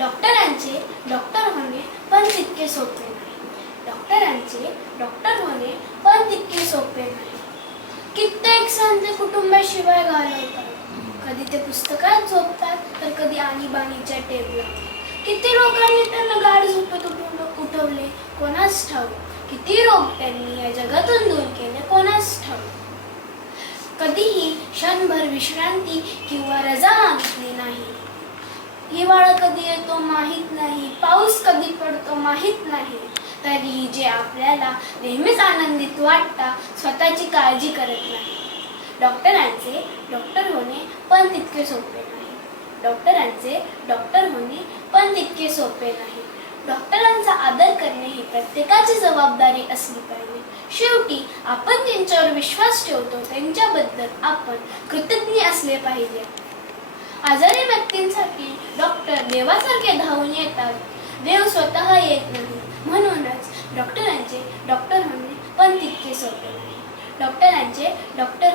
डॉक्टरांचे डॉक्टर होणे पण तितके सोपे नाही. डॉक्टरांचे डॉक्टर होणे पण तितके सोपे नाही. कित्येक संत कुटुंबाशिवाय घालवतात. कधी ते पुस्तकात झोपतात तर कधी आणीबाणीच्या टेबलावर. किती लोकांनी त्यांना गाढ झोपेत उठवले कोणास ठाऊक. किती रोग त्यांनी या जगातून दूर केले कोणास ठाऊक. कधीही क्षणभर विश्रांती किंवा रजा मागितली नाही. हिवाळा कधी येतो माहीत नाही, पाऊस कधी पडतो माहीत नाही, तरीही जे आपल्याला नेहमीच आनंदित वाटतं स्वतःची काळजी करत नाही. डॉक्टरांचे डॉक्टर होणे पण तितके सोपे नाही. डॉक्टरांचे डॉक्टर होणे पण तितके सोपे नाही. डॉक्टरांचा आदर करणे ही प्रत्येकाची जबाबदारी असली पाहिजे. शेवटी आपण त्यांच्यावर विश्वास ठेवतो, त्यांच्याबद्दल आपण कृतज्ञ असले पाहिजे. आजारी व्यक्तींसाठी डॉक्टर देवासारखे धावून येतात. देव स्वतः येत नाही. म्हणूनच डॉक्टरांचे डॉक्टर होणे पण तितके सोपे नाही. डॉक्टरांचे डॉक्टर